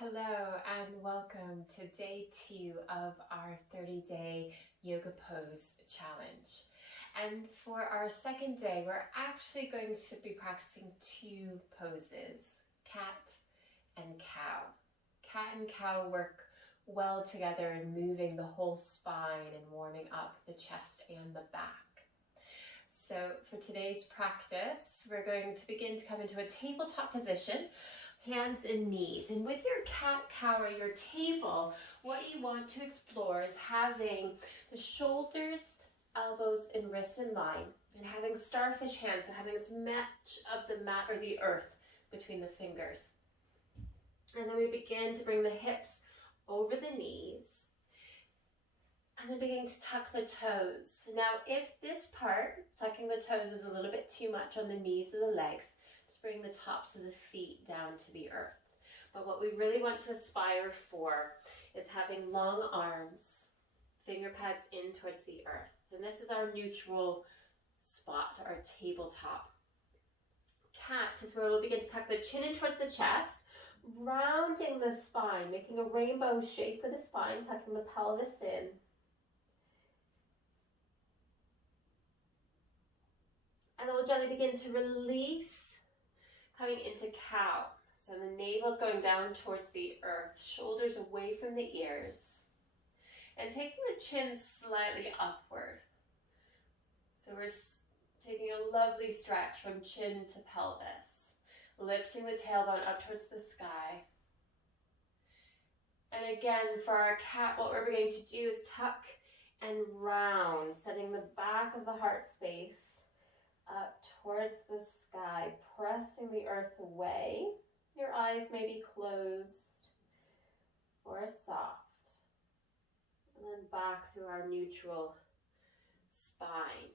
Hello and welcome to day 2 of our 30-day yoga pose challenge. And for our second day, we're actually going to be practicing 2 poses, cat and cow. Cat and cow work well together in moving the whole spine and warming up the chest and the back. So for today's practice, we're going to begin to come into a tabletop position, hands and knees. And with your cat-cow or your table, what you want to explore is having the shoulders, elbows, and wrists in line, and having starfish hands, so having as much of the mat or the earth between the fingers. And then we begin to bring the hips over the knees, and then begin to tuck the toes. Now, if this part, tucking the toes, is a little bit too much on the knees or the legs, just bring the tops of the feet down to the earth. But what we really want to aspire for is having long arms, finger pads in towards the earth. And this is our neutral spot, our tabletop. Cat is where we'll begin to tuck the chin in towards the chest, rounding the spine, making a rainbow shape with the spine, tucking the pelvis in. And then we'll gently begin to release, coming into cow. So the navel is going down towards the earth, shoulders away from the ears, and taking the chin slightly upward. So we're taking a lovely stretch from chin to pelvis, lifting the tailbone up towards the sky. And again, for our cat, what we're going to do is tuck and round, setting the back of the heart space up towards the sky, pressing the earth away. Your eyes may be closed or soft. And then back through our neutral spine.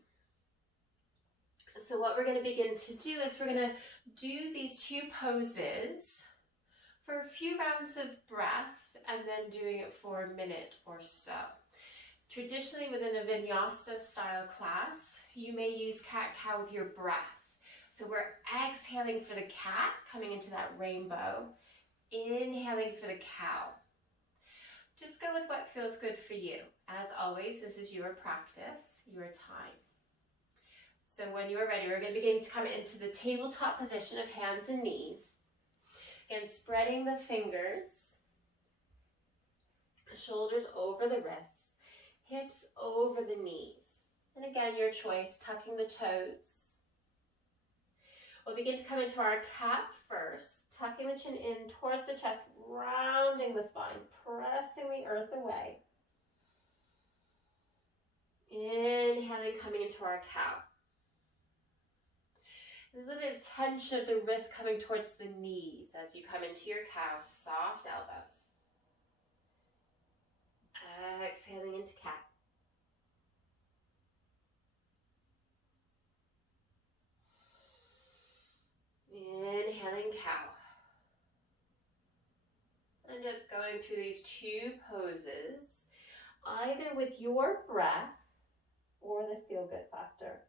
So what we're going to begin to do is we're going to do these 2 poses for a few rounds of breath and then doing it for a minute or so. Traditionally, within a vinyasa style class, you may use cat-cow with your breath. So we're exhaling for the cat, coming into that rainbow, inhaling for the cow. Just go with what feels good for you. As always, this is your practice, your time. So when you are ready, we're going to begin to come into the tabletop position of hands and knees. Again, spreading the fingers, shoulders over the wrists, hips over the knees. And again, your choice, tucking the toes. We'll begin to come into our cat first, tucking the chin in towards the chest, rounding the spine, pressing the earth away. Inhaling, coming into our cow. There's a little bit of tension of the wrist coming towards the knees as you come into your cow, soft elbows. Exhaling into cat. Inhaling cow. And just going through these 2 poses, either with your breath or the feel-good factor.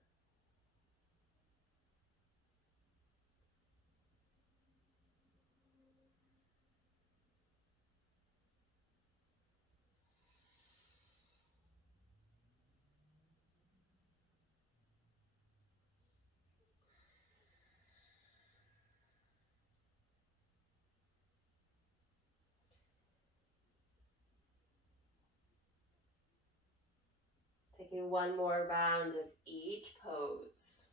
Taking one more round of each pose.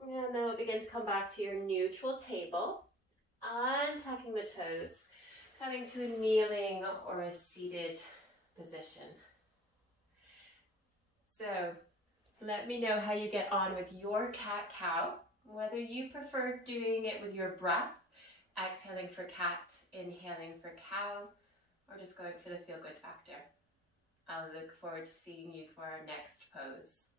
And then we'll begin to come back to your neutral table, untucking the toes, coming to a kneeling or a seated position. So let me know how you get on with your cat-cow, whether you prefer doing it with your breath, exhaling for cat, inhaling for cow, or just going for the feel-good factor. I'll look forward to seeing you for our next pose.